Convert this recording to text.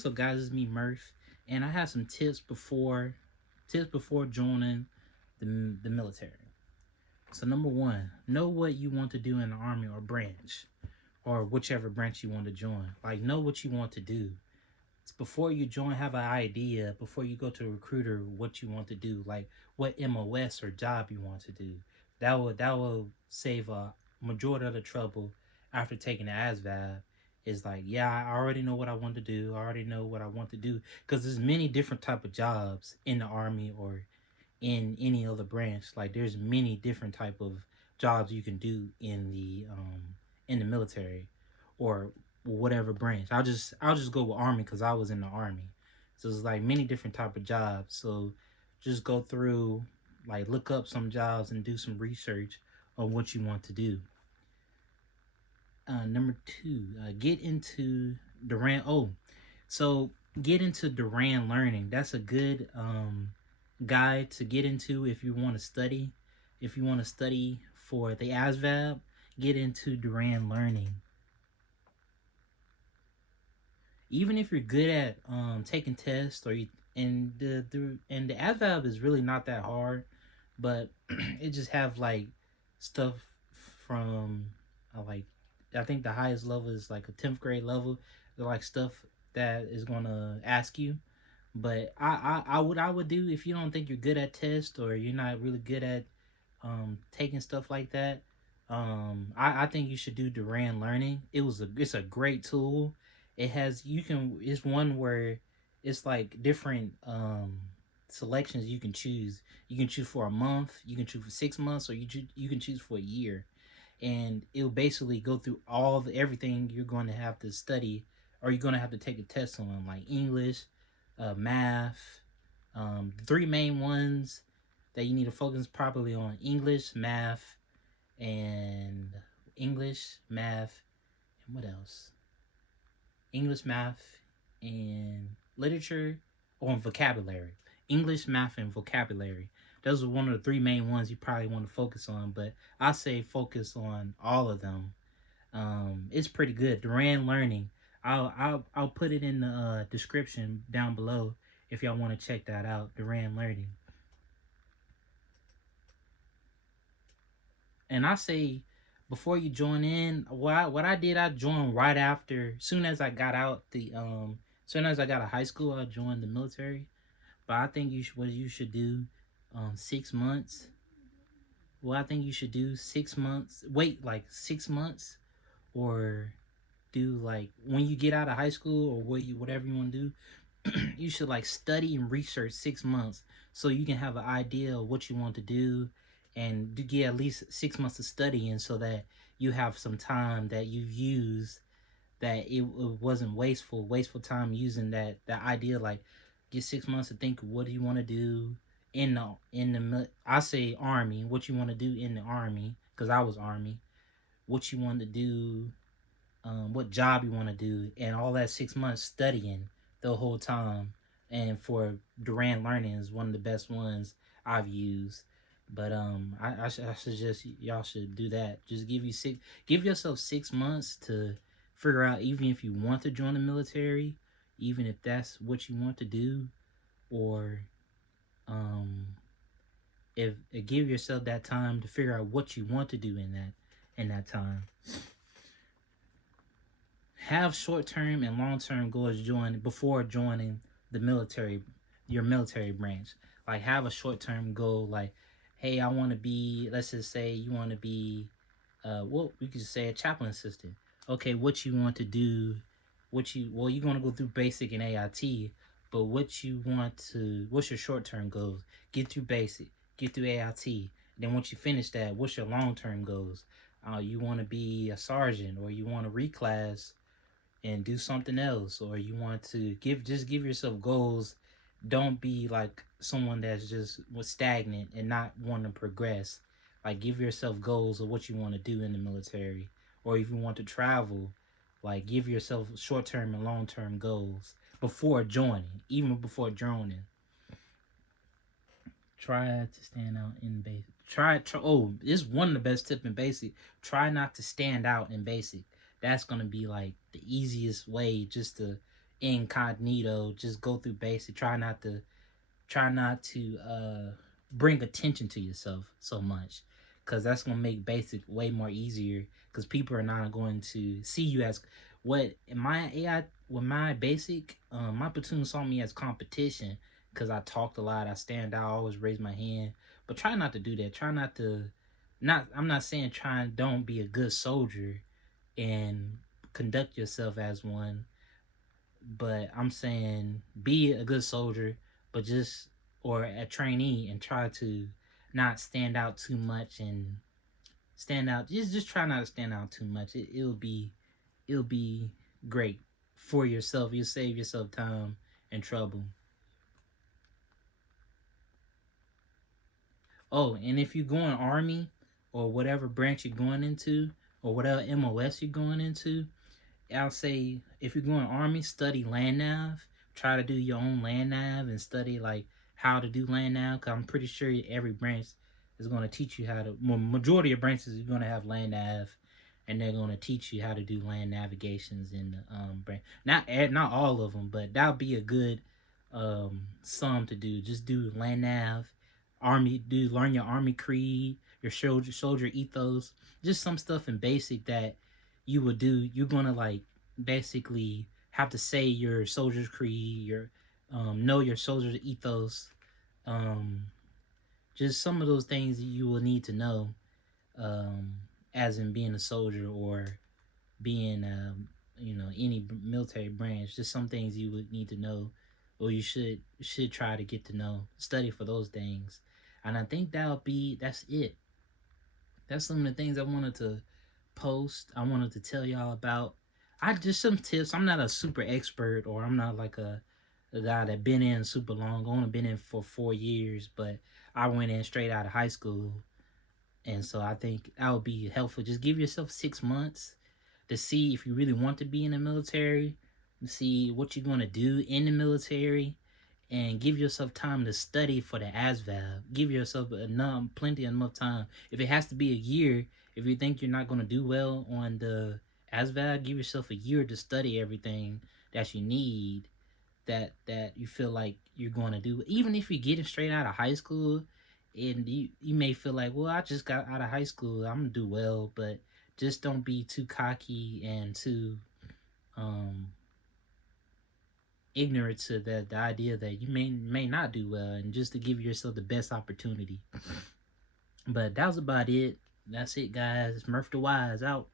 So guys, it's me Murph, and I have some tips before joining the military. So number one, know what you want to do in the army or branch, or whichever branch you want to join. Like know what you want to do. It's before you join, have an idea before you go to a recruiter what you want to do, like what MOS or job you want to do. That will save a majority of the trouble after taking the ASVAB. Is like, yeah, I already know what I want to do. I already know what I want to do because there's many different type of jobs in the army or in any other branch. Like there's many different type of jobs you can do in the military or whatever branch. I'll just go with army because I was in the army. So it's like many different type of jobs. So just go through, like look up some jobs and do some research on what you want to do. Number two, get into Duran. Oh, so get into Duran Learning. That's a good guide to get into if you want to study. If you want to study for the ASVAB, get into Duran Learning. Even if you're good at taking tests and the ASVAB is really not that hard, but it just have like stuff from like I think the highest level is like a 10th grade level. They're like stuff that is gonna ask you. But I would do if you don't think you're good at tests or you're not really good at taking stuff like that. I think you should do Duran Learning. It's a great tool. It has you can it's one where it's like different selections you can choose. You can choose for a month, you can choose for 6 months, or you can choose for a year, and it'll basically go through everything you're going to have to study or you're going to have to take a test on, like English, math. The three main ones that you need to focus properly on: and English, math, and what else? English, math, and literature, or vocabulary. English, math, and vocabulary. Those are one of the three main ones you probably want to focus on, but I say focus on all of them. It's pretty good. Duran Learning. I'll put it in the description down below if y'all want to check that out. Duran Learning. And I say before you join in, what I did, I joined right after. Soon as I got out soon as I got out of high school, I joined the military. But I think what you should do, 6 months. Well, I think you should do 6 months. Wait, like 6 months, or do like when you get out of high school or whatever you want to do. You should like study and research 6 months so you can have an idea of what you want to do and get at least 6 months of studying so that you have some time that you use that it wasn't wasteful time using that idea. Like get 6 months to think what do you want to do in the I say army, what you want to do in the army, because I was army, what you want to do, what job you want to do, and all that 6 months studying the whole time. And for Duran Learning is one of the best ones I've used. But I suggest y'all should do that. Just give yourself 6 months to figure out, even if you want to join the military, even if that's what you want to do, or um, if give yourself that time to figure out what you want to do in that time. Have short term and long term goals before joining the military, your military branch. Like have a short term goal, like, hey, I want to be. Let's just say you want to be, well, we could just say a chaplain assistant. Okay, what you want to do? You're gonna go through basic and AIT, but what's your short term goals? Get through basic, get through AIT. Then once you finish that, what's your long term goals? You want to be a sergeant, or you want to reclass and do something else, or you want to give yourself goals. Don't be like someone that's just was stagnant and not want to progress. Like give yourself goals of what you want to do in the military, or if you want to travel, like give yourself short-term and long-term goals before joining. Even before joining, try to stand out in basic. Oh, this is one of the best tips in basic. Try not to stand out in basic. That's gonna be like the easiest way just to incognito. Just go through basic. Try not to bring attention to yourself so much, because that's gonna make basic way more easier. Because people are not going to see you as what in my AI with my basic. My platoon saw me as competition because I talked a lot. I stand out. I always raise my hand. But try not to do that. Try not to. Not. I'm not saying try and don't be a good soldier and conduct yourself as one, but I'm saying be a good soldier, but just or a trainee and try to not stand out too much and stand out. Just try not to stand out too much. It'll be great for yourself. You'll save yourself time and trouble. Oh, and if you're going army or whatever branch you're going into or whatever MOS you're going into, I'll say if you're going army, study land nav. Try to do your own land nav and study like how to do land nav. Cause I'm pretty sure every branch is going to teach you how to. Well, majority of branches are going to have land nav, and they're going to teach you how to do land navigations in the branch. Not all of them, but that'll be a good sum to do. Just do land nav, army. Learn your army creed, your soldier ethos. Just some stuff in basic that you would do. You're gonna like basically have to say your soldier's creed, your know your soldier's ethos. Um, just some of those things you will need to know, um, as in being a soldier or being, any military branch. Just some things you would need to know, or you should try to get to know. Study for those things, and I think that's it. That's some of the things I wanted to post. I wanted to tell y'all about. I just some tips. I'm not a super expert, or I'm not like a guy that been in super long. I only been in for 4 years, but I went in straight out of high school, and so I think that would be helpful. Just give yourself 6 months to see if you really want to be in the military, to see what you're gonna do in the military, and give yourself time to study for the ASVAB. Give yourself plenty enough time. If it has to be a year, if you think you're not going to do well on the ASVAB, give yourself a year to study everything that you need, that you feel like you're going to do. Even if you're getting straight out of high school, and you may feel like, well, I just got out of high school, I'm going to do well, but just don't be too cocky and too um ignorant to the idea that you may not do well, and just to give yourself the best opportunity. But that was about it. That's it, guys. Murph the Wise out.